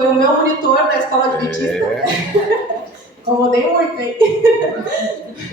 Foi o meu monitor da escola adventista. Incomodei muito, hein?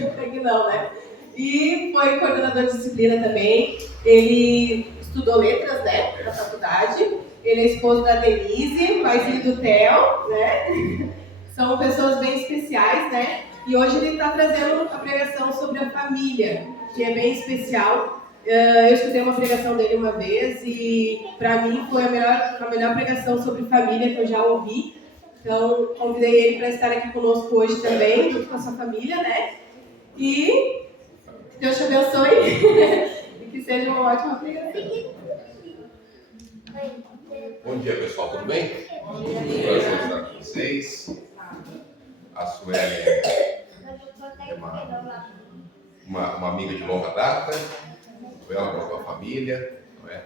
Até que não, né? E foi coordenador de disciplina também. Ele estudou letras, né, na faculdade. Ele é esposo da Denise, paizinho do Theo, né? São pessoas bem especiais, né? E hoje ele está trazendo a pregação sobre a família, que é bem especial. Eu escutei uma pregação dele uma vez e, para mim, foi a melhor pregação sobre família que eu já ouvi. Então, convidei ele para estar aqui conosco hoje também, junto com a sua família, né? E Deus te abençoe e que seja uma ótima pregação. Bom dia, pessoal, tudo bem? Prazer estar com vocês. A Sueli é uma amiga de longa data, ela com a sua família, não é?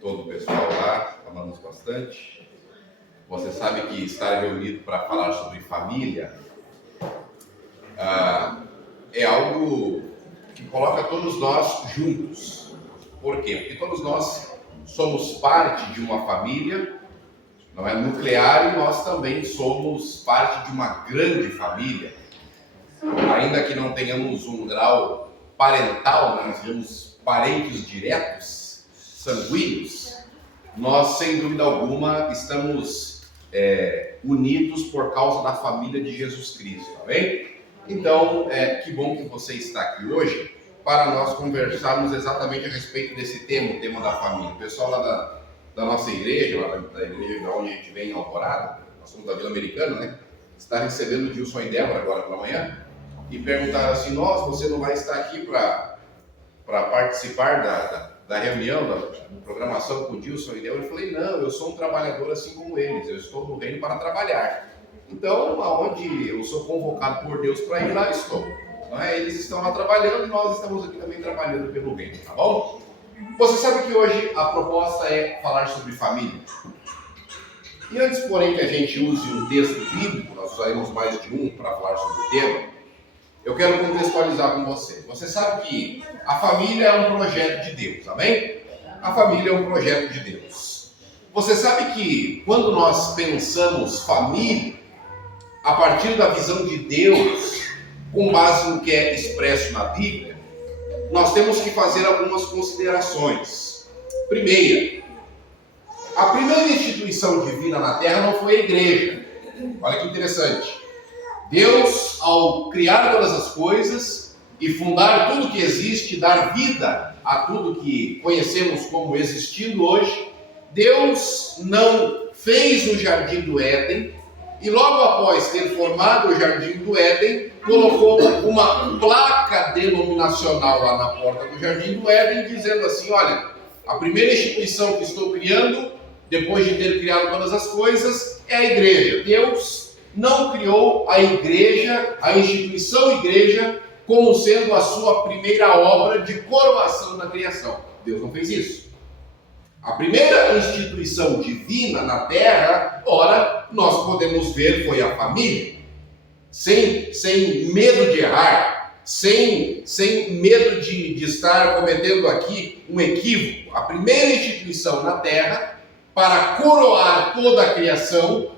Todo o pessoal lá, amamos bastante. Você sabe que estar reunido para falar sobre família é algo que coloca todos nós juntos. Por quê? Porque todos nós somos parte de uma família, não é nuclear, e nós também somos parte de uma grande família. Ainda que não tenhamos um grau parental, né, nós sejamos parentes diretos, sanguíneos, nós, sem dúvida alguma, estamos unidos por causa da família de Jesus Cristo, tá bem? Então, que bom que você está aqui hoje para nós conversarmos exatamente a respeito desse tema, o tema da família. O pessoal lá da nossa igreja, lá da igreja de onde a gente vem em Alvorada, nós somos da Vila Americana, né? Está recebendo o Dilson e Débora agora pela manhã e perguntaram assim: nossa, você não vai estar aqui para participar da reunião, da programação com o Dilson e Débora? Eu falei: não, eu sou um trabalhador assim como eles, eu estou no reino para trabalhar. Então, aonde eu sou convocado por Deus para ir, lá eu estou. Não é? Eles estão lá trabalhando e nós estamos aqui também trabalhando pelo reino, tá bom? Você sabe que hoje a proposta é falar sobre família. E antes, porém, que a gente use um texto bíblico, nós usaremos mais de um para falar sobre o tema, eu quero contextualizar com você. Você sabe que a família é um projeto de Deus, amém? A família é um projeto de Deus. Você sabe que quando nós pensamos família, a partir da visão de Deus, com base no que é expresso na Bíblia, nós temos que fazer algumas considerações. Primeira, a primeira instituição divina na Terra não foi a igreja. Olha que interessante. Deus, ao criar todas as coisas e fundar tudo que existe, dar vida a tudo que conhecemos como existindo hoje, Deus não fez o Jardim do Éden e logo após ter formado o Jardim do Éden, colocou uma placa denominacional lá na porta do Jardim do Éden, dizendo assim: olha, a primeira instituição que estou criando, depois de ter criado todas as coisas, é a igreja. Deus não criou a igreja, a instituição igreja, como sendo a sua primeira obra de coroação da criação. Deus não fez isso. A primeira instituição divina na Terra, ora, nós podemos ver, foi a família. Sem medo de errar, sem medo de estar cometendo aqui um equívoco. A primeira instituição na Terra, para coroar toda a criação,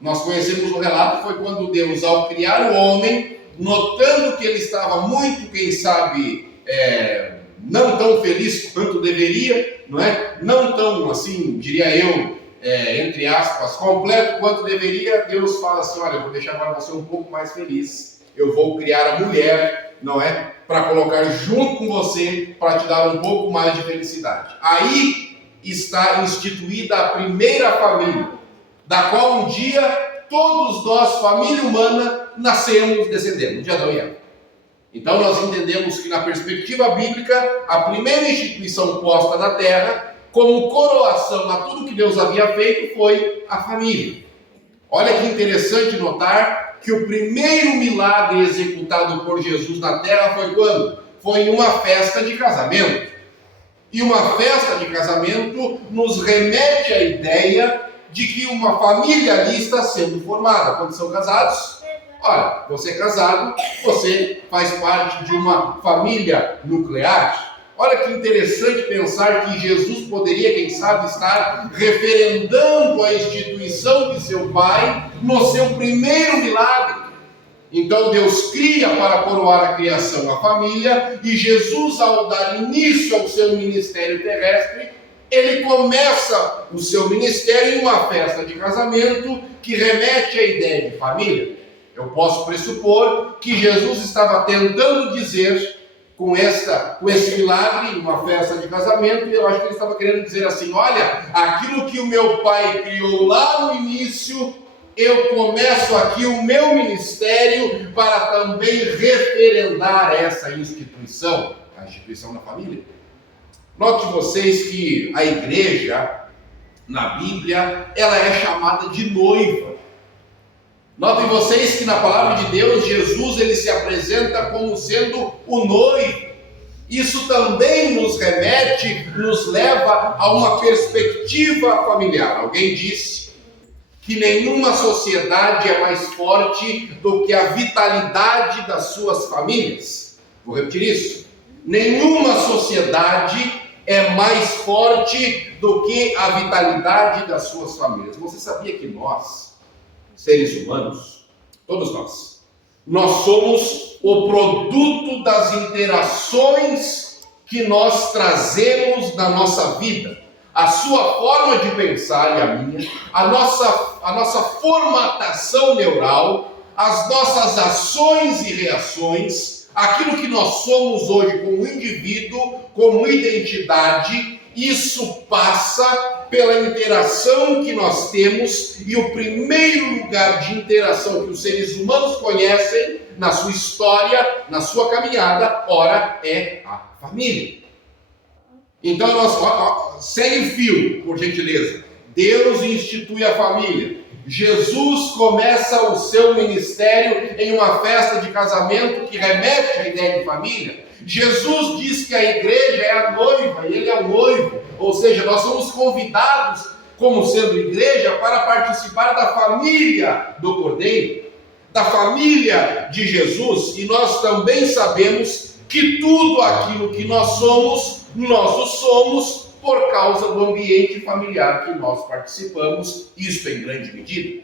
nós conhecemos o relato, foi quando Deus, ao criar o homem, notando que ele estava muito, quem sabe, não tão feliz quanto deveria, não é? Não tão, assim, diria eu, entre aspas, completo quanto deveria, Deus fala assim: olha, eu vou deixar agora você um pouco mais feliz, eu vou criar a mulher, não é? Para colocar junto com você, para te dar um pouco mais de felicidade. Aí está instituída a primeira família, da qual um dia todos nós, família humana, nascemos descendendo de Adão e Eva. Então nós entendemos que, na perspectiva bíblica, a primeira instituição posta na terra, como coroação a tudo que Deus havia feito, foi a família. Olha que interessante notar que o primeiro milagre executado por Jesus na terra foi quando? Foi em uma festa de casamento. E uma festa de casamento nos remete à ideia de que uma família ali está sendo formada. Quando são casados, olha, você é casado, você faz parte de uma família nuclear. Olha que interessante pensar que Jesus poderia, quem sabe, estar referendando a instituição de seu Pai no seu primeiro milagre. Então Deus cria para coroar a criação a família, e Jesus, ao dar início ao seu ministério terrestre, ele começa o seu ministério em uma festa de casamento que remete à ideia de família. Eu posso pressupor que Jesus estava tentando dizer com esse milagre, uma festa de casamento, e eu acho que ele estava querendo dizer assim: olha, aquilo que o meu Pai criou lá no início, eu começo aqui o meu ministério para também referendar essa instituição, a instituição da família. Note vocês que a igreja, na Bíblia, ela é chamada de noiva. Notem vocês que na palavra de Deus, Jesus ele se apresenta como sendo o noivo. Isso também nos remete, nos leva a uma perspectiva familiar. Alguém disse que nenhuma sociedade é mais forte do que a vitalidade das suas famílias. Vou repetir isso. Nenhuma sociedade é mais forte do que a vitalidade das suas famílias. Você sabia que nós, seres humanos, todos nós somos o produto das interações que nós trazemos na nossa vida. A sua forma de pensar e a minha, a nossa formatação neural, as nossas ações e reações, aquilo que nós somos hoje como indivíduo, como identidade, isso passa pela interação que nós temos, e o primeiro lugar de interação que os seres humanos conhecem na sua história, na sua caminhada, ora, é a família. Então, nós segue o fio, por gentileza. Deus institui a família. Jesus começa o seu ministério em uma festa de casamento que remete à ideia de família. Jesus diz que a igreja é a noiva e ele é o noivo. Ou seja, nós somos convidados, como sendo igreja, para participar da família do Cordeiro, da família de Jesus. E nós também sabemos que tudo aquilo que nós o somos por causa do ambiente familiar que nós participamos, isto em grande medida.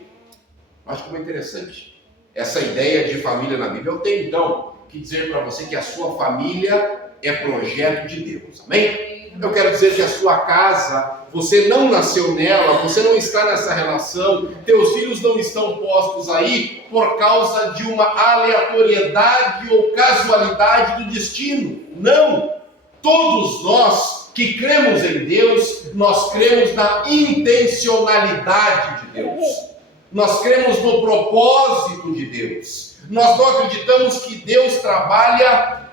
Acho que é interessante essa ideia de família na Bíblia. Eu tenho então que dizer para você que a sua família é projeto de Deus, amém? Eu quero dizer que a sua casa, você não nasceu nela, você não está nessa relação, teus filhos não estão postos aí por causa de uma aleatoriedade ou casualidade do destino. Não! Todos nós que cremos em Deus, nós cremos na intencionalidade de Deus. Nós cremos no propósito de Deus. Nós não acreditamos que Deus trabalha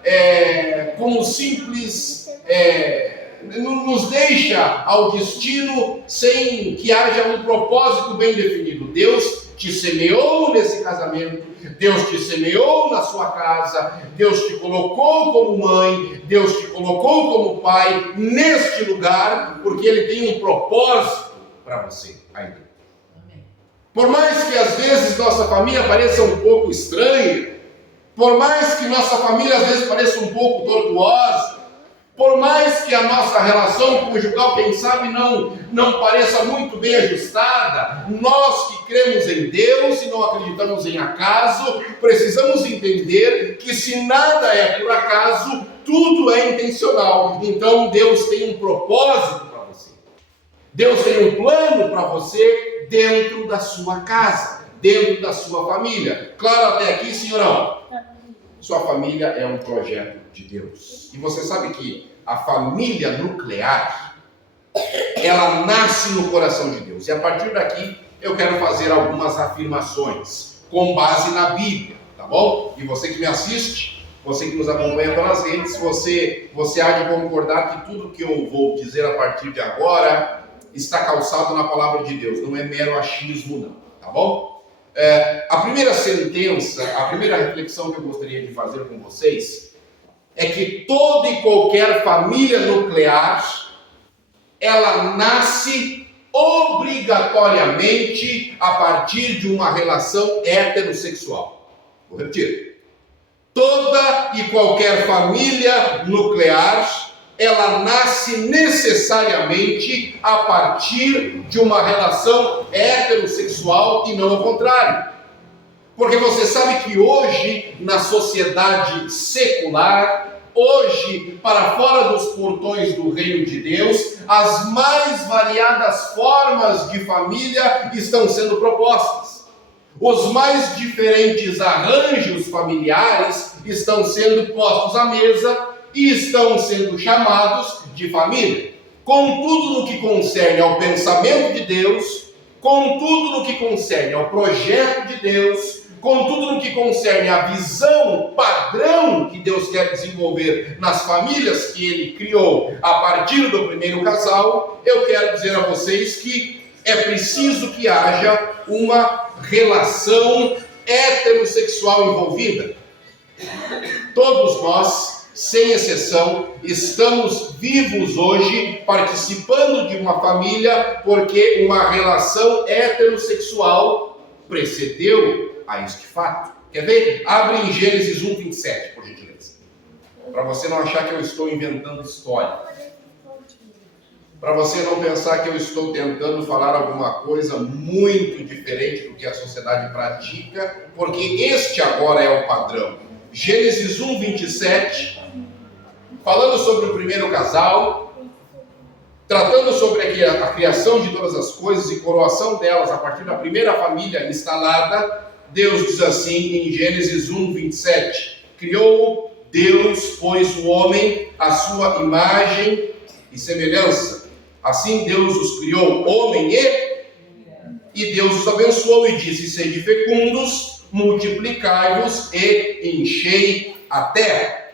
como simples... nos deixa ao destino sem que haja um propósito bem definido. Deus te semeou nesse casamento, Deus te semeou na sua casa, Deus te colocou como mãe, Deus te colocou como pai neste lugar, porque Ele tem um propósito para você ainda. Por mais que às vezes nossa família pareça um pouco estranha, por mais que nossa família às vezes pareça um pouco tortuosa, por mais que a nossa relação conjugal, quem sabe, não pareça muito bem ajustada, nós que cremos em Deus e não acreditamos em acaso, precisamos entender que se nada é por acaso, tudo é intencional. Então Deus tem um propósito para você. Deus tem um plano para você dentro da sua casa, dentro da sua família. Claro até aqui, senhorão? Sua família é um projeto de Deus. E você sabe que a família nuclear, ela nasce no coração de Deus. E a partir daqui, eu quero fazer algumas afirmações com base na Bíblia, tá bom? E você que me assiste, você que nos acompanha pelas redes, você há de concordar que tudo que eu vou dizer a partir de agora está calçado na palavra de Deus. Não é mero achismo, não, tá bom? A primeira sentença, a primeira reflexão que eu gostaria de fazer com vocês é que toda e qualquer família nuclear, ela nasce obrigatoriamente a partir de uma relação heterossexual. Vou repetir. Toda e qualquer família nuclear, ela nasce necessariamente a partir de uma relação heterossexual e não ao contrário. Porque você sabe que hoje, na sociedade secular, hoje, para fora dos portões do reino de Deus, as mais variadas formas de família estão sendo propostas. Os mais diferentes arranjos familiares estão sendo postos à mesa e estão sendo chamados de família. Contudo, no que concerne ao pensamento de Deus, contudo, no que concerne ao projeto de Deus, contudo, no que concerne à visão padrão que Deus quer desenvolver nas famílias que Ele criou a partir do primeiro casal, eu quero dizer a vocês que é preciso que haja uma relação heterossexual envolvida. Todos nós, sem exceção, estamos vivos hoje participando de uma família porque uma relação heterossexual precedeu a este fato. Quer ver? Abre em Gênesis 1:27, por gentileza. Para você não achar que eu estou inventando história. Para você não pensar que eu estou tentando falar alguma coisa muito diferente do que a sociedade pratica, porque este agora é o padrão. Gênesis 1:27, falando sobre o primeiro casal, tratando sobre a criação de todas as coisas e coroação delas a partir da primeira família instalada, Deus diz assim em Gênesis 1:27, criou Deus, pois, o homem à sua imagem e semelhança. Assim Deus os criou, homem e Deus os abençoou e disse, sede fecundos, multiplicai-vos e enchei a terra.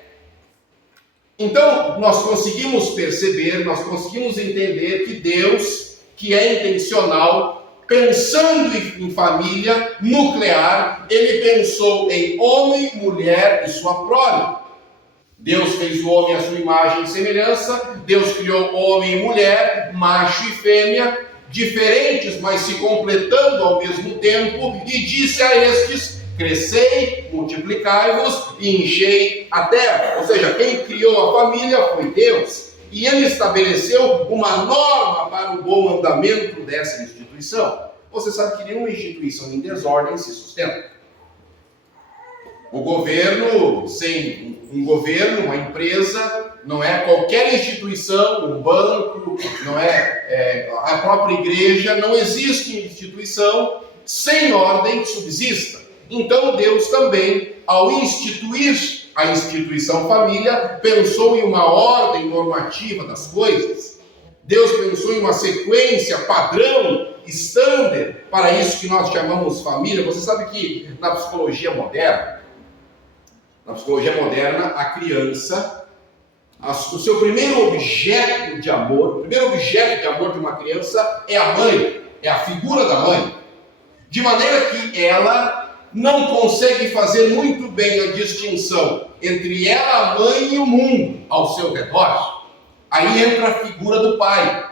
Então, nós conseguimos perceber, nós conseguimos entender que Deus, que é intencional, pensando em família nuclear, Ele pensou em homem, mulher e sua prole. Deus fez o homem à sua imagem e semelhança, Deus criou homem e mulher, macho e fêmea, diferentes, mas se completando ao mesmo tempo, e disse a estes, crescei, multiplicai-vos e enchei a terra. Ou seja, quem criou a família foi Deus, e Ele estabeleceu uma norma para o bom andamento dessa instituição. Você sabe que nenhuma instituição em desordem se sustenta. O governo, sem um governo, uma empresa, não é qualquer instituição, um banco, não é a própria igreja, não existe instituição sem ordem que subsista. Então Deus também, ao instituir a instituição família, pensou em uma ordem normativa das coisas. Deus pensou em uma sequência padrão, standard, para isso que nós chamamos família. Você sabe que na psicologia moderna, a criança, o seu primeiro objeto de amor, o primeiro objeto de amor de uma criança é a mãe, é a figura da mãe. De maneira que ela não consegue fazer muito bem a distinção entre ela, a mãe e o mundo ao seu redor. Aí entra a figura do pai.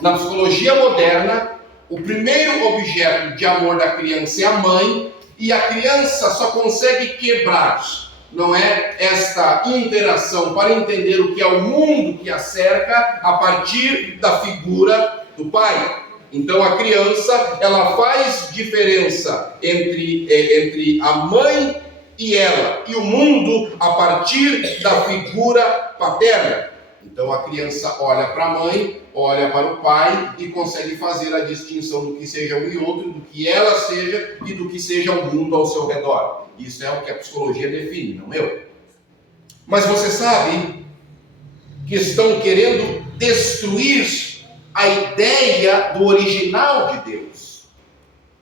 Na psicologia moderna, o primeiro objeto de amor da criança é a mãe, e a criança só consegue quebrar, não é, esta interação para entender o que é o mundo que a cerca a partir da figura do pai. Então a criança, ela faz diferença entre a mãe e ela, e o mundo a partir da figura paterna. Então a criança olha para a mãe, olha para o pai e consegue fazer a distinção do que seja um e outro, do que ela seja e do que seja o mundo ao seu redor. Isso é o que a psicologia define, não eu. Mas você sabe que estão querendo destruir a ideia do original de Deus.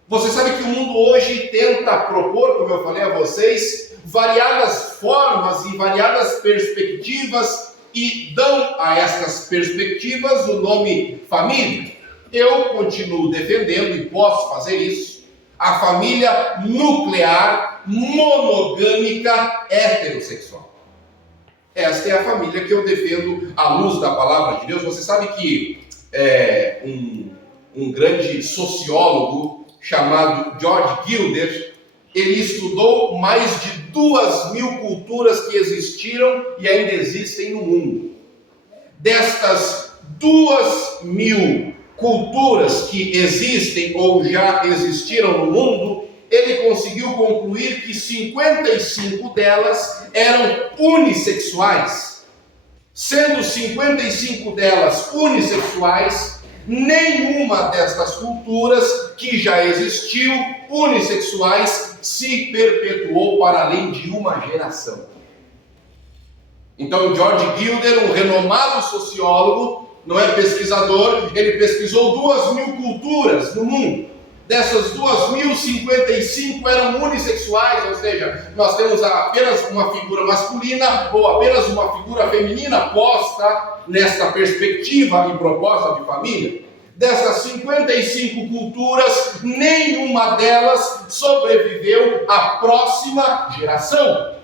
Você sabe que o mundo hoje tenta propor, como eu falei a vocês, variadas formas e variadas perspectivas e dão a estas perspectivas o nome família. Eu continuo defendendo, e posso fazer isso, a família nuclear, monogâmica, heterossexual. Esta é a família que eu defendo à luz da palavra de Deus. Você sabe que um grande sociólogo chamado George Gilder, ele estudou mais de 2.000 culturas que existiram e ainda existem no mundo. destas 2.000 culturas que existem ou já existiram no mundo, ele conseguiu concluir que 55 delas eram unissexuais. Sendo 55 delas unissexuais, nenhuma destas culturas que já existiu, unissexuais, se perpetuou para além de uma geração. Então, George Gilder, um renomado sociólogo, não é pesquisador, ele pesquisou 2.000 culturas no mundo. Dessas 2.000, 55 eram unissexuais, ou seja, nós temos apenas uma figura masculina ou apenas uma figura feminina posta nesta perspectiva e proposta de família. Dessas 55 culturas, nenhuma delas sobreviveu à próxima geração,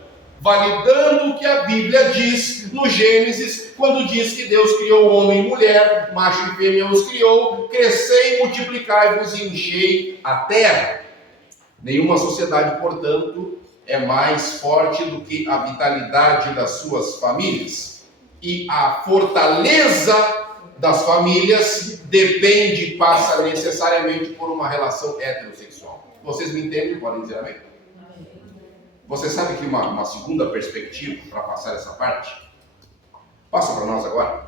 validando o que a Bíblia diz no Gênesis, quando diz que Deus criou homem e mulher, macho e fêmea os criou, crescei, multiplicai-vos e enchei a terra. Nenhuma sociedade, portanto, é mais forte do que a vitalidade das suas famílias. E a fortaleza das famílias passa necessariamente por uma relação heterossexual. Vocês me entendem? Podem dizer amém? Você sabe que uma segunda perspectiva para passar essa parte? Passa para nós agora.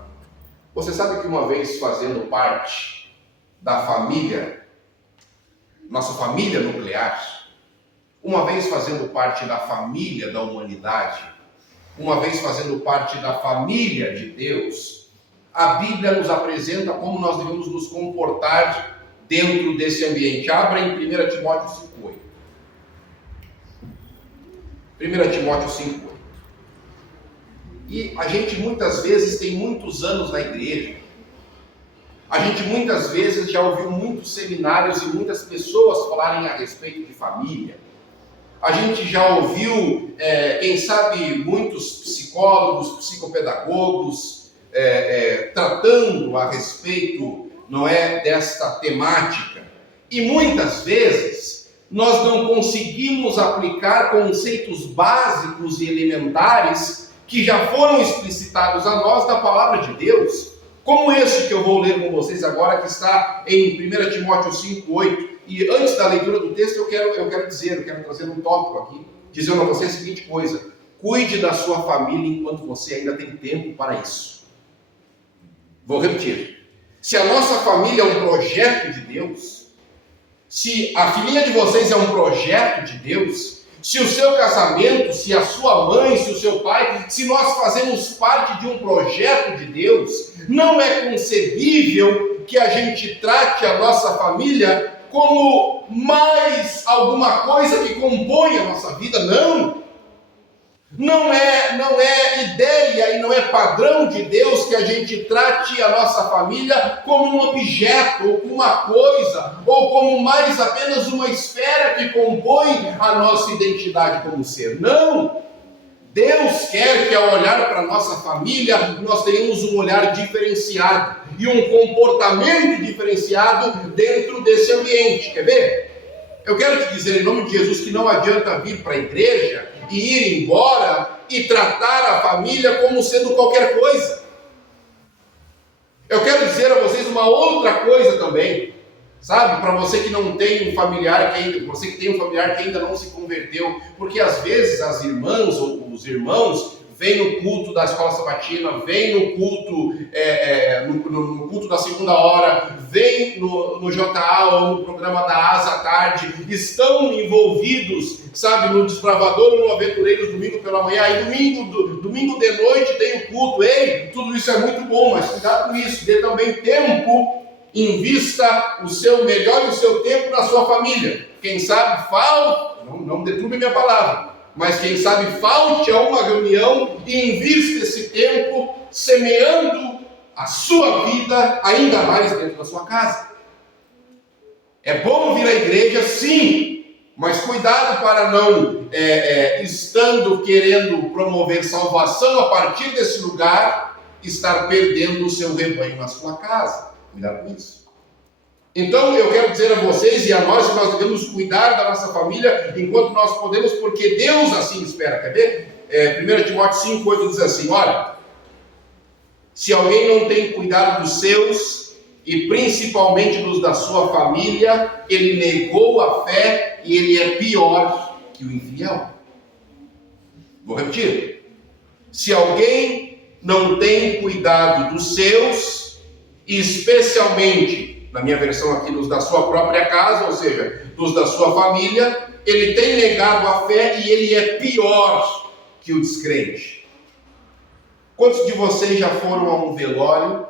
Você sabe que uma vez fazendo parte da família, nossa família nuclear, uma vez fazendo parte da família da humanidade, uma vez fazendo parte da família de Deus, a Bíblia nos apresenta como nós devemos nos comportar dentro desse ambiente. Abra em 1 Timóteo 5:8. 1 Timóteo 5:8. E a gente muitas vezes tem muitos anos na igreja. A gente muitas vezes já ouviu muitos seminários e muitas pessoas falarem a respeito de família. A gente já ouviu, quem sabe, muitos psicólogos, psicopedagogos tratando a respeito, não é, desta temática. E muitas vezes nós não conseguimos aplicar conceitos básicos e elementares que já foram explicitados a nós da palavra de Deus, como esse que eu vou ler com vocês agora, que está em 1 Timóteo 5:8. E antes da leitura do texto, eu quero trazer um tópico aqui, dizendo a você a seguinte coisa: cuide da sua família enquanto você ainda tem tempo para isso. Vou repetir. Se a nossa família é um projeto de Deus, se a filhinha de vocês é um projeto de Deus, se o seu casamento, se a sua mãe, se o seu pai, se nós fazemos parte de um projeto de Deus, não é concebível que a gente trate a nossa família como mais alguma coisa que compõe a nossa vida. Não é ideia e não é padrão de Deus que a gente trate a nossa família como um objeto, ou como uma coisa, ou como mais apenas uma esfera que compõe a nossa identidade como ser. Não! Deus quer que ao olhar para a nossa família, nós tenhamos um olhar diferenciado e um comportamento diferenciado dentro desse ambiente. Quer ver? Eu quero te dizer em nome de Jesus que não adianta vir para a igreja e ir embora e tratar a família como sendo qualquer coisa. Eu quero dizer a vocês uma outra coisa também, sabe? Para você que não tem um familiar você que tem um familiar que ainda não se converteu, porque às vezes as irmãs ou os irmãos vêm no culto da escola sabatina, vêm no culto no culto da segunda hora, vêm no JA ou no programa da Asa à tarde, estão envolvidos, sabe, no Desbravador ou no Aventureiros domingo pela manhã, aí domingo de noite tem o culto. Ei, tudo isso é muito bom, mas cuidado com isso, dê também tempo, invista o seu melhor e o seu tempo na sua família. Quem sabe não deturbe minha palavra, mas quem sabe falte a uma reunião e invista esse tempo semeando a sua vida ainda mais dentro da sua casa. É bom vir à igreja, sim, mas cuidado para não, estando querendo promover salvação a partir desse lugar, estar perdendo o seu rebanho na sua casa. Cuidado com isso. Então eu quero dizer a vocês e a nós que nós devemos cuidar da nossa família enquanto nós podemos, porque Deus assim espera. Quer ver? 1 Timóteo 5:8 diz assim: olha, Se alguém não tem cuidado dos seus, e principalmente dos da sua família, ele negou a fé e ele é pior que o infiel. Vou repetir. Se alguém não tem cuidado dos seus, especialmente, na minha versão aqui, dos da sua própria casa, ou seja, dos da sua família, ele tem negado a fé e ele é pior que o descrente. Quantos de vocês já foram a um velório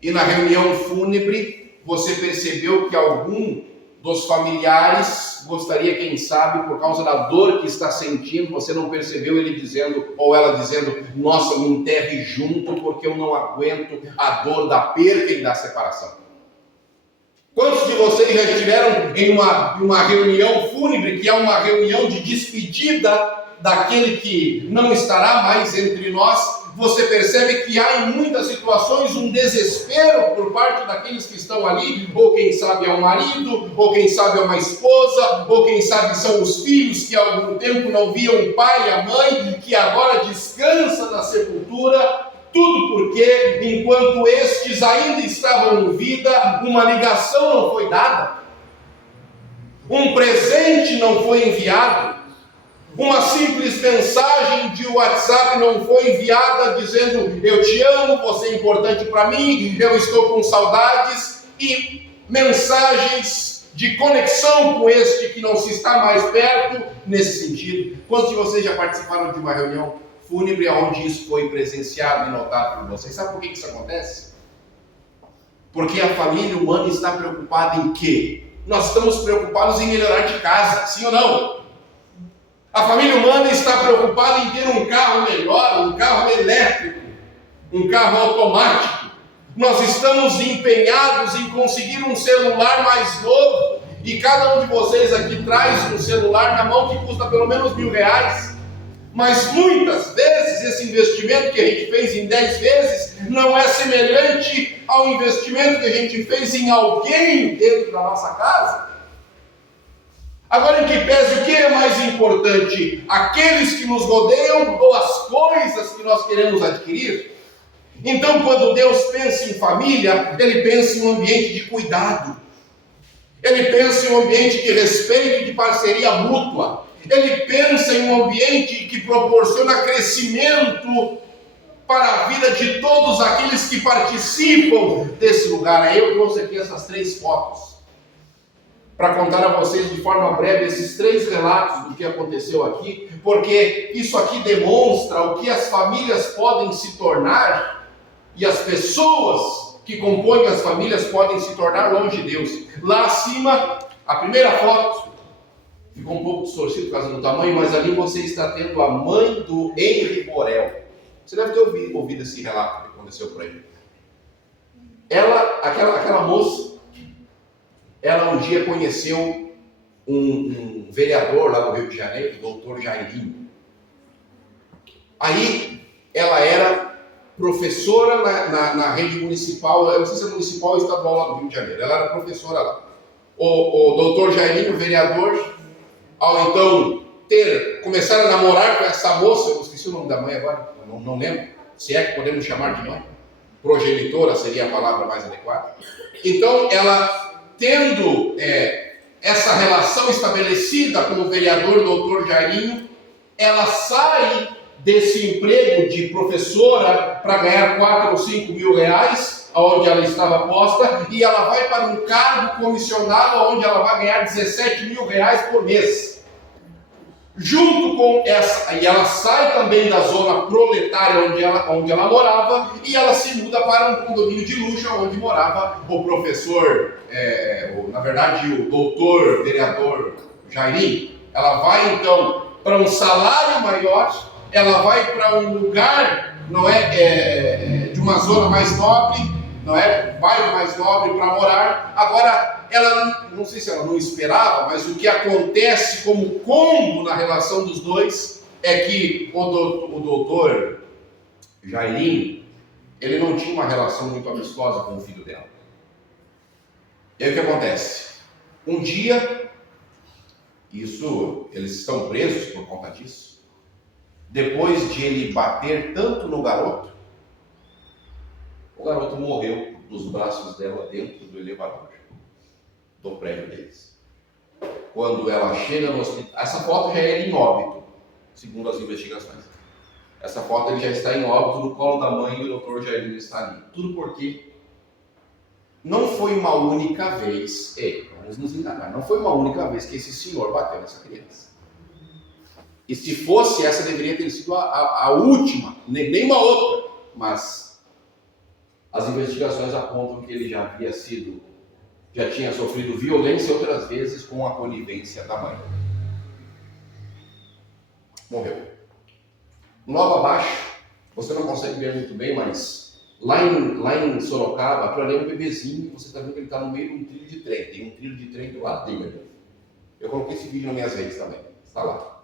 e na reunião fúnebre você percebeu que algum dos familiares gostaria, quem sabe, por causa da dor que está sentindo, você não percebeu ele dizendo, ou ela dizendo, nossa, me enterre junto porque eu não aguento a dor da perda e da separação. Quantos de vocês já estiveram em uma reunião fúnebre, que é uma reunião de despedida daquele que não estará mais entre nós? Você percebe que há em muitas situações um desespero por parte daqueles que estão ali, ou quem sabe é o marido, ou quem sabe é uma esposa, ou quem sabe são os filhos que há algum tempo não viam o pai e a mãe, que agora descansa na sepultura. Tudo porque, enquanto estes ainda estavam em vida, uma ligação não foi dada, um presente não foi enviado, uma simples mensagem de WhatsApp não foi enviada dizendo, eu te amo, você é importante para mim, eu estou com saudades, e mensagens de conexão com este que não se está mais perto, nesse sentido. Quantos de vocês já participaram de uma reunião fúnebre onde isso foi presenciado e notado por vocês? Sabe por que isso acontece? Porque a família humana está preocupada em quê? Nós estamos preocupados em melhorar de casa, sim ou não? A família humana está preocupada em ter um carro melhor, um carro elétrico, um carro automático. Nós estamos empenhados em conseguir um celular mais novo, e cada um de vocês aqui traz um celular na mão que custa pelo menos R$1.000. Mas muitas vezes esse investimento que a gente fez em 10 vezes não é semelhante ao investimento que a gente fez em alguém dentro da nossa casa. Agora, em que pese, o que é mais importante? Aqueles que nos rodeiam ou as coisas que nós queremos adquirir? Então, quando Deus pensa em família, Ele pensa em um ambiente de cuidado. Ele pensa em um ambiente de respeito e de parceria mútua. Ele pensa em um ambiente que proporciona crescimento para a vida de todos aqueles que participam desse lugar. Aí eu trouxe aqui essas 3 fotos para contar a vocês de forma breve esses 3 relatos do que aconteceu aqui, porque isso aqui demonstra o que as famílias podem se tornar e as pessoas que compõem as famílias podem se tornar longe de Deus. Lá acima, a primeira foto, ficou um pouco distorcido por causa do tamanho, mas ali você está tendo a mãe do Henry Borel. Você deve ter ouvido esse relato que aconteceu por aí. Ela, aquela moça, ela um dia conheceu um vereador lá no Rio de Janeiro, o doutor Jairinho. Aí ela era professora na rede municipal, eu não sei se é municipal ou estadual lá do Rio de Janeiro, ela era professora lá. O doutor Jairinho, vereador, ao então começar a namorar com essa moça, eu esqueci o nome da mãe agora, não lembro, se é que podemos chamar de mãe, progenitora seria a palavra mais adequada. Então ela, tendo essa relação estabelecida com o vereador doutor Jairinho, ela sai desse emprego de professora para ganhar 4 ou 5 mil reais, onde ela estava posta, e ela vai para um cargo comissionado, onde ela vai ganhar 17 mil reais por mês. Junto com essa, e ela sai também da zona proletária onde ela morava, e ela se muda para um condomínio de luxo onde morava o professor, na verdade o doutor vereador Jairinho. Ela vai então para um salário maior, ela vai para um lugar, de uma zona mais nobre, bairro mais nobre para morar. Agora, ela, não sei se ela não esperava, mas o que acontece como combo na relação dos dois é que o doutor Jairinho, ele não tinha uma relação muito amistosa com o filho dela. E aí o que acontece? Um dia, eles estão presos por conta disso, depois de ele bater tanto no garoto, O garoto morreu nos braços dela dentro do elevador do prédio deles. Quando ela chega no hospital, essa foto já é em óbito, segundo as investigações. Essa foto ele já está em óbito no colo da mãe e o doutor Jairino está ali. Tudo porque não foi uma única vez, vamos nos enganar, não foi uma única vez que esse senhor bateu nessa criança. E se fosse, essa deveria ter sido a última, nem uma outra. Mas as investigações apontam que ele já tinha sofrido violência outras vezes com a conivência da mãe. Morreu. Logo abaixo, você não consegue ver muito bem, mas lá em Sorocaba, para ler um bebezinho, você está vendo que ele está no meio de um trilho de trem. Tem um trilho de trem do lado dele. Eu coloquei esse vídeo nas minhas redes também. Está lá.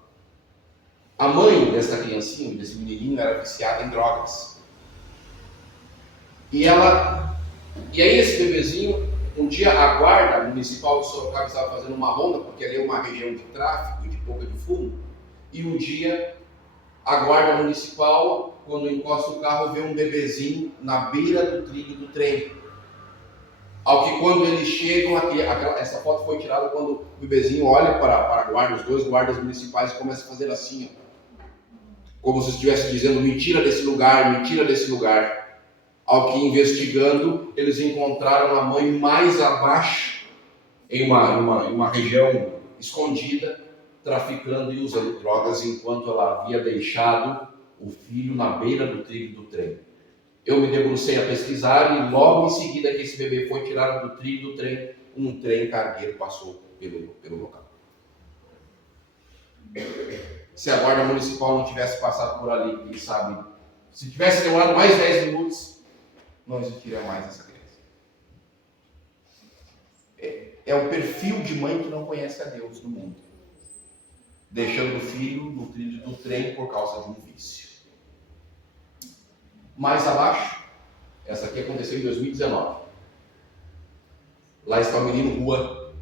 A mãe dessa criancinha, desse menininho, era viciada em drogas. E aí esse bebezinho, um dia a guarda municipal de Sorocaba estava fazendo uma ronda, porque ali é uma região de tráfico e de boca de fumo, e um dia a guarda municipal, quando encosta o carro, vê um bebezinho na beira do trilho do trem. Ao que quando eles chegam aqui, essa foto foi tirada quando o bebezinho olha para a guarda, os dois guardas municipais, e começa a fazer assim, como se estivesse dizendo: me tira desse lugar, me tira desse lugar. Ao que, investigando, eles encontraram a mãe mais abaixo, em uma região escondida, traficando e usando drogas, enquanto ela havia deixado o filho na beira do trilho do trem. Eu me debrucei a pesquisar e logo em seguida que esse bebê foi tirado do trilho do trem, um trem cargueiro passou pelo local. Se a guarda municipal não tivesse passado por ali, quem sabe, se tivesse demorado mais 10 minutos, não existiria mais essa criança. É o perfil de mãe que não conhece a Deus no mundo, deixando o filho no trilho do trem por causa de um vício. Mais abaixo, essa aqui aconteceu em 2019. Lá está o menino Juan.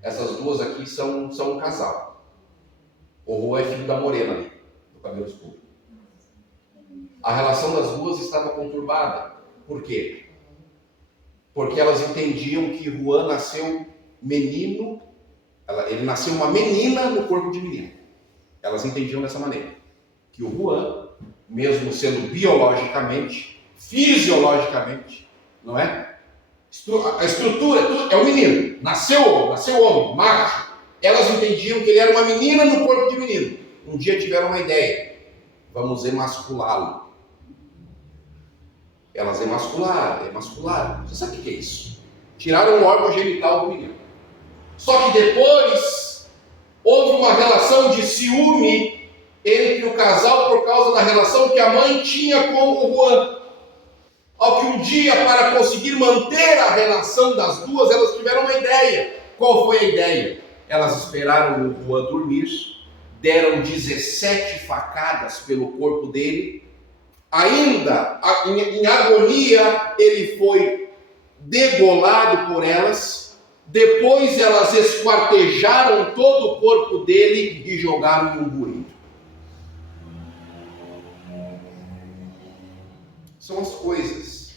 Essas duas aqui são um casal. O Juan é filho da morena ali, do cabelo escuro. A relação das duas estava conturbada. Por quê? Porque elas entendiam que Juan nasceu menino, ele nasceu uma menina no corpo de menino. Elas entendiam dessa maneira. Que o Juan, mesmo sendo biologicamente, fisiologicamente, não é? A estrutura é o menino. Nasceu homem, macho. Elas entendiam que ele era uma menina no corpo de menino. Um dia tiveram uma ideia: vamos emasculá-lo. Elas emascularam. Você sabe o que é isso? Tiraram o órgão genital do menino. Só que depois houve uma relação de ciúme entre o casal por causa da relação que a mãe tinha com o Juan. Ao que um dia, para conseguir manter a relação das duas, elas tiveram uma ideia. Qual foi a ideia? Elas esperaram o Juan dormir, deram 17 facadas pelo corpo dele. Ainda em agonia, ele foi degolado por elas. Depois elas esquartejaram todo o corpo dele e jogaram em um bueiro. São as coisas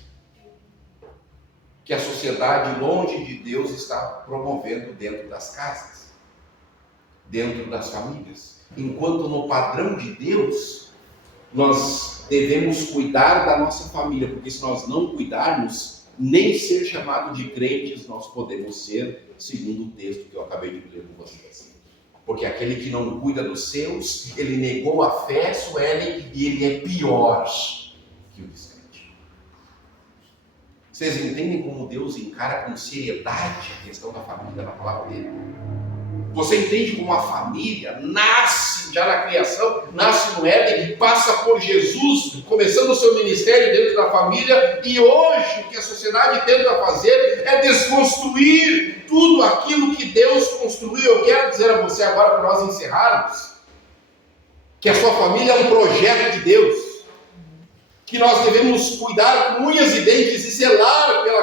que a sociedade longe de Deus está promovendo dentro das casas, dentro das famílias. Enquanto no padrão de Deus, nós devemos cuidar da nossa família, porque se nós não cuidarmos, nem ser chamado de crentes nós podemos ser, segundo o texto que eu acabei de ler com vocês. Porque aquele que não cuida dos seus, ele negou a fé, Sueli, e ele é pior que o descrente. Vocês entendem como Deus encara com seriedade a questão da família na palavra dele? Você entende como a família nasce já na criação, nasce no Éden, passa por Jesus, começando o seu ministério dentro da família, e hoje o que a sociedade tenta fazer é desconstruir tudo aquilo que Deus construiu. Eu quero dizer a você agora, para nós encerrarmos, que a sua família é um projeto de Deus, que nós devemos cuidar com unhas e dentes e zelar por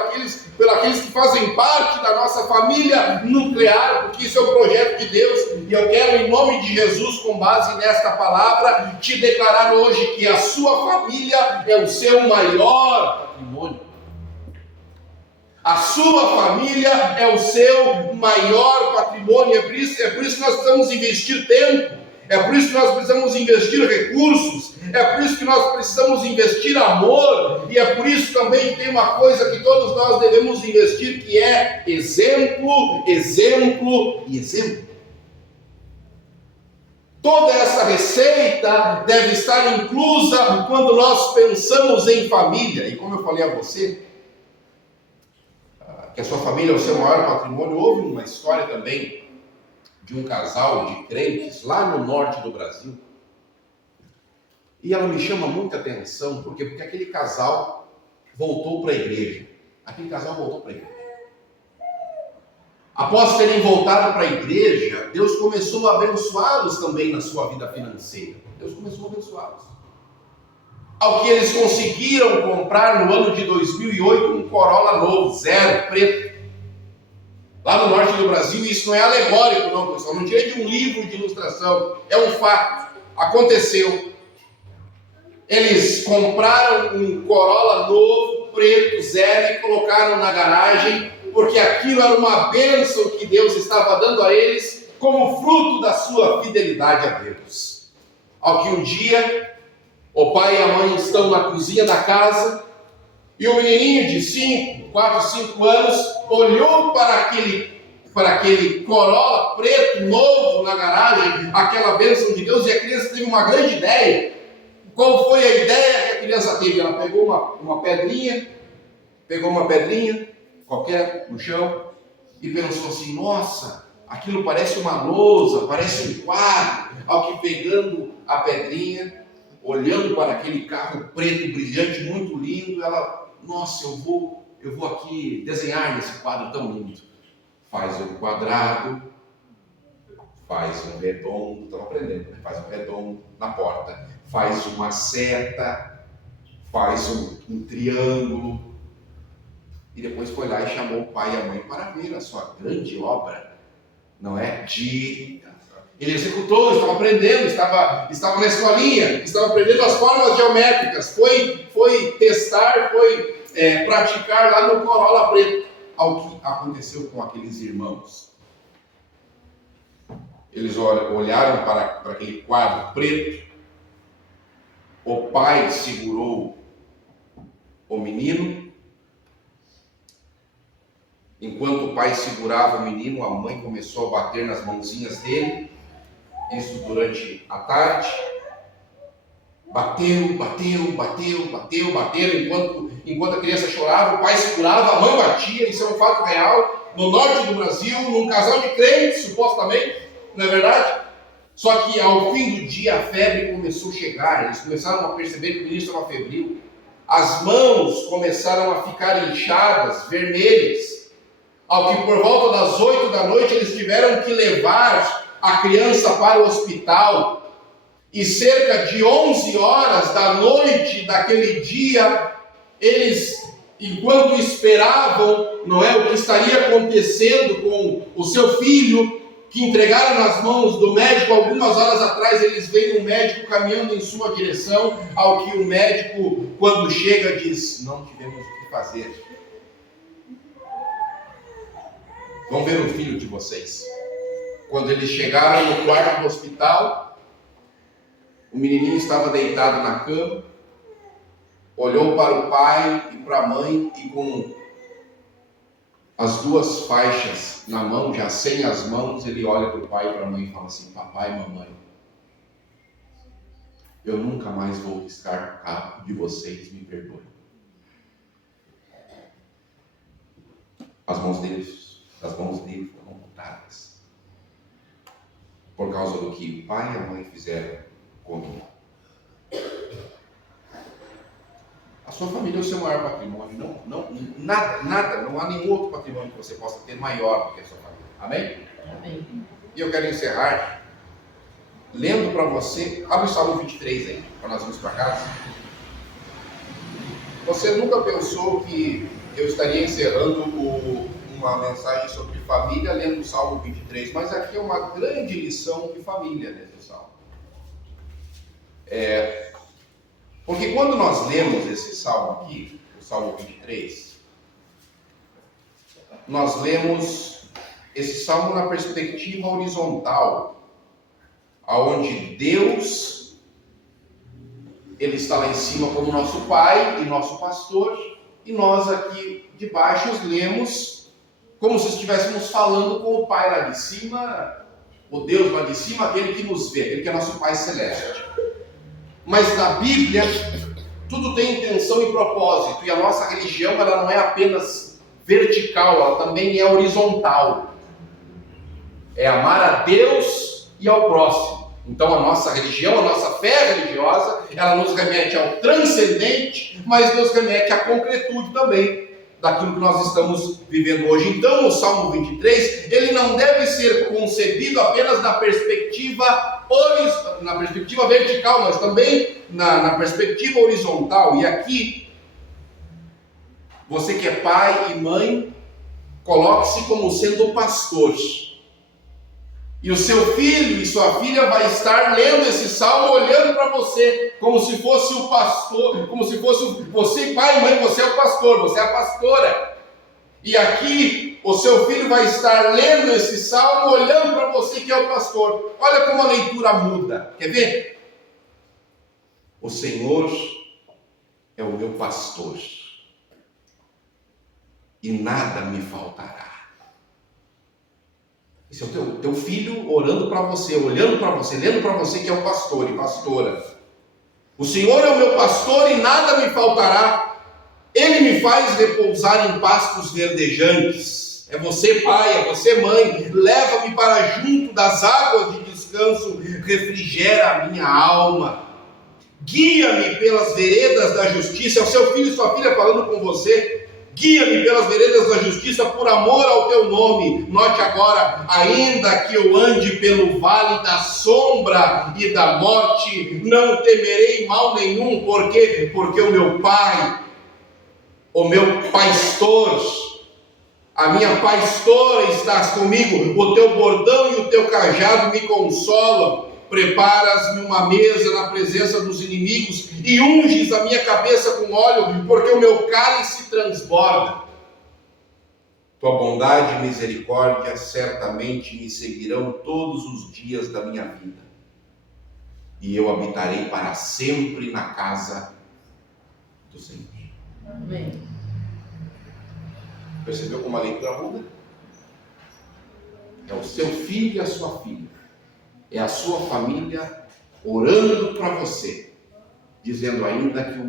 aqueles que fazem parte da nossa família nuclear, porque isso é o projeto de Deus. E eu quero, em nome de Jesus, com base nesta palavra, te declarar hoje que a sua família é o seu maior patrimônio. A sua família é o seu maior patrimônio. É por isso que nós precisamos investir tempo. É por isso que nós precisamos investir recursos. É por isso que nós precisamos investir amor. E é por isso também que tem uma coisa que todos nós devemos investir, que é exemplo, exemplo e exemplo. Toda essa receita deve estar inclusa quando nós pensamos em família. E como eu falei a você, que a sua família é o seu maior patrimônio, houve uma história também de um casal de crentes lá no norte do Brasil. E ela me chama muita atenção, porque aquele casal voltou para a igreja. Aquele casal voltou para a igreja. Após terem voltado para a igreja, Deus começou a abençoá-los também na sua vida financeira. Deus começou a abençoá-los. Ao que eles conseguiram comprar no ano de 2008 um Corolla novo, zero, preto. Lá no norte do Brasil, isso não é alegórico não, pessoal. Não tirei de um livro de ilustração. É um fato. Aconteceu. Eles compraram um Corolla novo, preto, zero, e colocaram na garagem, porque aquilo era uma bênção que Deus estava dando a eles como fruto da sua fidelidade a Deus. Ao que um dia, o pai e a mãe estão na cozinha da casa e o menininho de 4, 5 anos olhou para aquele Corolla preto, novo na garagem, aquela bênção de Deus, e a criança teve uma grande ideia. Qual foi a ideia que a criança teve? Ela pegou uma pedrinha qualquer no chão e pensou assim: nossa, aquilo parece uma lousa, parece um quadro. Ao que, pegando a pedrinha, olhando para aquele carro preto brilhante, muito lindo, ela: nossa, eu vou aqui desenhar nesse quadro tão lindo. Faz um quadrado, faz um redondo, estão aprendendo, né? Faz um redondo na porta, faz uma seta, faz um triângulo. E depois foi lá e chamou o pai e a mãe para ver a sua grande obra, não é? Ele executou, estava aprendendo, estava na escolinha, estava aprendendo as formas geométricas, foi testar, foi praticar lá no Corolla preto. Ao que aconteceu com aqueles irmãos. Eles olharam para aquele quadro preto, o pai segurou o menino. Enquanto o pai segurava o menino, a mãe começou a bater nas mãozinhas dele. Isso durante a tarde. Bateram. Enquanto a criança chorava, o pai segurava, a mãe batia. Isso é um fato real. No norte do Brasil, num casal de crentes, supostamente, não é verdade? Só que ao fim do dia a febre começou a chegar. Eles começaram a perceber que o menino estava febril. As mãos começaram a ficar inchadas, vermelhas. Ao que por volta das 8 da noite eles tiveram que levar a criança para o hospital. E cerca de 11 horas da noite daquele dia, eles, enquanto esperavam, não é, o que estaria acontecendo com o seu filho, que entregaram nas mãos do médico, algumas horas atrás eles veem um médico caminhando em sua direção, ao que o médico, quando chega, diz: não tivemos o que fazer. Vão ver o filho de vocês. Quando eles chegaram no quarto do hospital, o menininho estava deitado na cama, olhou para o pai e para a mãe, e com as duas faixas na mão, já sem as mãos, ele olha para o pai e para a mãe e fala assim: papai, mamãe, eu nunca mais vou riscar o carro de vocês, me perdoem. As mãos dele foram amputadas por causa do que o pai e a mãe fizeram comigo. A sua família é o seu maior patrimônio. Nada, não há nenhum outro patrimônio que você possa ter maior do que a sua família. Amém? Amém. E eu quero encerrar lendo para você. Abre o Salmo 23 aí, para nós irmos para casa. Você nunca pensou que eu estaria encerrando uma mensagem sobre família lendo o Salmo 23, mas aqui é uma grande lição de família nesse Salmo. Porque quando nós lemos esse Salmo aqui, o Salmo 23, nós lemos esse salmo na perspectiva horizontal, aonde Deus, Ele está lá em cima como nosso Pai e nosso pastor, e nós aqui de baixo lemos como se estivéssemos falando com o Pai lá de cima, o Deus lá de cima, aquele que nos vê, aquele que é nosso Pai Celeste. Mas na Bíblia, tudo tem intenção e propósito, e a nossa religião ela não é apenas vertical, ela também é horizontal. É amar a Deus e ao próximo. Então a nossa religião, a nossa fé religiosa, ela nos remete ao transcendente, mas nos remete à concretude também daquilo que nós estamos vivendo hoje. Então o Salmo 23, ele não deve ser concebido apenas na perspectiva vertical, mas também na perspectiva horizontal. E aqui, você que é pai e mãe, coloque-se como sendo o pastor. E o seu filho e sua filha vai estar lendo esse salmo, olhando para você, como se fosse o pastor, como se fosse você, pai e mãe, você é o pastor, você é a pastora. E aqui o seu filho vai estar lendo esse salmo, olhando para você que é o pastor. Olha como a leitura muda. Quer ver? O Senhor é o meu pastor, e nada me faltará. Esse é o teu filho orando para você, olhando para você, lendo para você que é o pastor e pastora. O Senhor é o meu pastor e nada me faltará. Ele me faz repousar em pastos verdejantes. É você, pai, é você, mãe. Leva-me para junto das águas de descanso, refrigera a minha alma. Guia-me pelas veredas da justiça. É o seu filho e sua filha falando com você. Guia-me pelas veredas da justiça por amor ao teu nome. Note agora, ainda que eu ande pelo vale da sombra e da morte, não temerei mal nenhum. Por quê? Porque o meu pai, o meu pastor, a minha pastora estás comigo. O teu bordão e o teu cajado me consolam. Preparas-me uma mesa na presença dos inimigos e unges a minha cabeça com óleo, porque o meu cálice transborda. Tua bondade e misericórdia certamente me seguirão todos os dias da minha vida, e eu habitarei para sempre na casa do Senhor. Amém. Percebeu como a leitura muda? É o seu filho e a sua filha. É a sua família orando para você, dizendo ainda que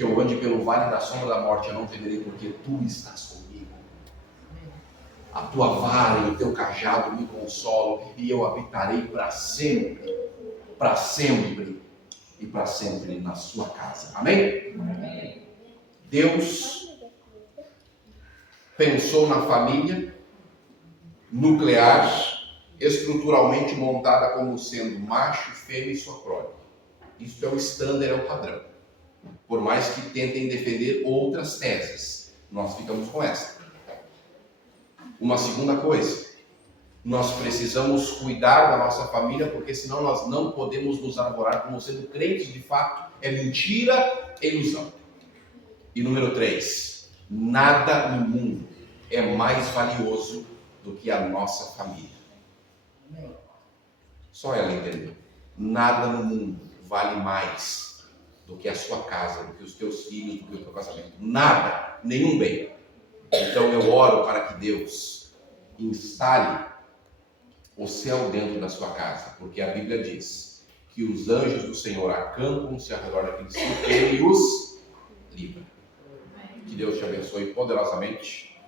eu ande pelo vale da sombra da morte, eu não temerei, porque tu estás comigo. A tua vara e o teu cajado me consolam, e eu habitarei para sempre e para sempre na sua casa. Amém? Amém. Deus pensou na família nuclear, estruturalmente montada como sendo macho, fêmea e sua prole. Isso é o standard, é o padrão. Por mais que tentem defender outras teses, nós ficamos com essa. Uma segunda coisa, nós precisamos cuidar da nossa família, porque senão nós não podemos nos arvorar como sendo crentes de fato. É mentira, é ilusão. E número 3, nada no mundo é mais valioso do que a nossa família. Só ela entendeu. Nada no mundo vale mais do que a sua casa, do que os teus filhos, do que o teu casamento. Nada, nenhum bem. Então eu oro para que Deus instale o céu dentro da sua casa, porque a Bíblia diz que os anjos do Senhor acampam-se ao redor daqueles que Ele os livra. Que Deus te abençoe poderosamente.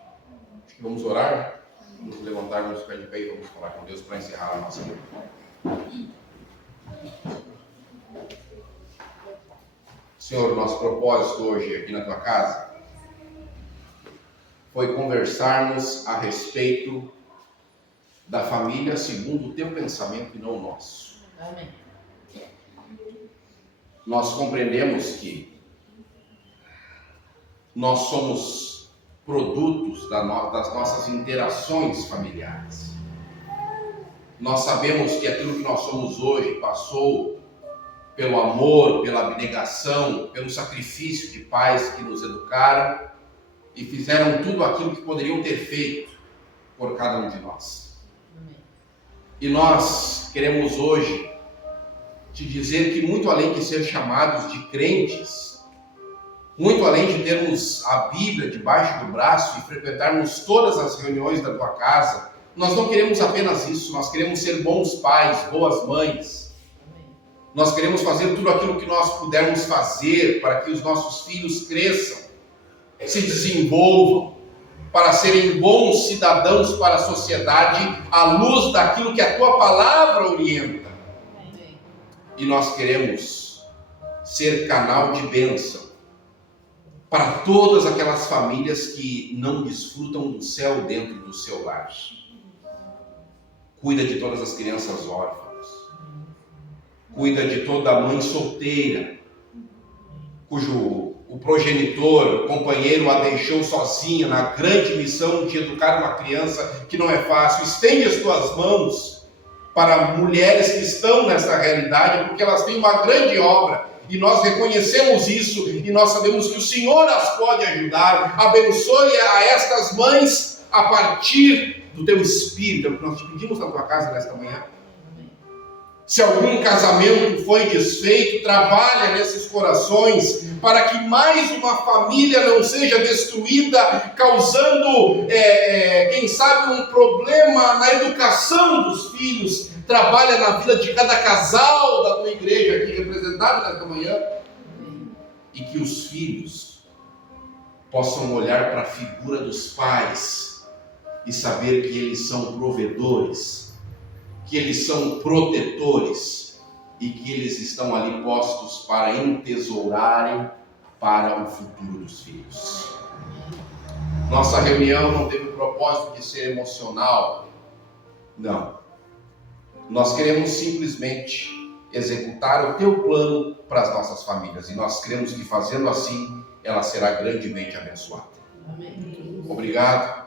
Acho que vamos orar. Vamos levantar, vamos ficar de pé e vamos falar com Deus para encerrar a nossa noite. Senhor, nosso propósito hoje aqui na tua casa foi conversarmos a respeito da família segundo o teu pensamento e não o nosso. Amém. Nós compreendemos que nós somos produtos das nossas interações familiares. Nós sabemos que aquilo que nós somos hoje passou pelo amor, pela abnegação, pelo sacrifício de pais que nos educaram e fizeram tudo aquilo que poderiam ter feito por cada um de nós. E nós queremos hoje te dizer que, muito além de ser chamados de crentes, muito além de termos a Bíblia debaixo do braço e frequentarmos todas as reuniões da tua casa, nós não queremos apenas isso, nós queremos ser bons pais, boas mães. Nós queremos fazer tudo aquilo que nós pudermos fazer para que os nossos filhos cresçam, se desenvolvam, para serem bons cidadãos para a sociedade, à luz daquilo que a tua palavra orienta. E nós queremos ser canal de bênção para todas aquelas famílias que não desfrutam do céu dentro do seu lar. Cuida de todas as crianças órfãs. Cuida de toda mãe solteira, cujo o progenitor, o companheiro a deixou sozinha na grande missão de educar uma criança que não é fácil. Estende as tuas mãos para mulheres que estão nessa realidade, porque elas têm uma grande obra. E nós reconhecemos isso, e nós sabemos que o Senhor as pode ajudar. Abençoe a estas mães a partir do teu Espírito, é o que nós te pedimos na tua casa nesta manhã. Se algum casamento foi desfeito, trabalha nesses corações, para que mais uma família não seja destruída, causando, quem sabe, um problema na educação dos filhos. Trabalha na vida de cada casal da tua igreja aqui representado nesta manhã, e que os filhos possam olhar para a figura dos pais e saber que eles são provedores, que eles são protetores e que eles estão ali postos para entesourarem para o futuro dos filhos. Nossa reunião não teve o propósito de ser emocional, não. Nós queremos simplesmente executar o teu plano para as nossas famílias, e nós cremos que fazendo assim, ela será grandemente abençoada. Amém. Obrigado.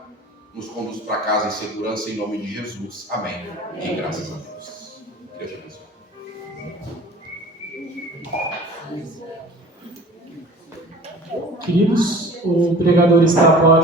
Nos conduz para casa em segurança, em nome de Jesus. Amém. E graças a Deus. Deus te abençoe. Queridos, o pregador está agora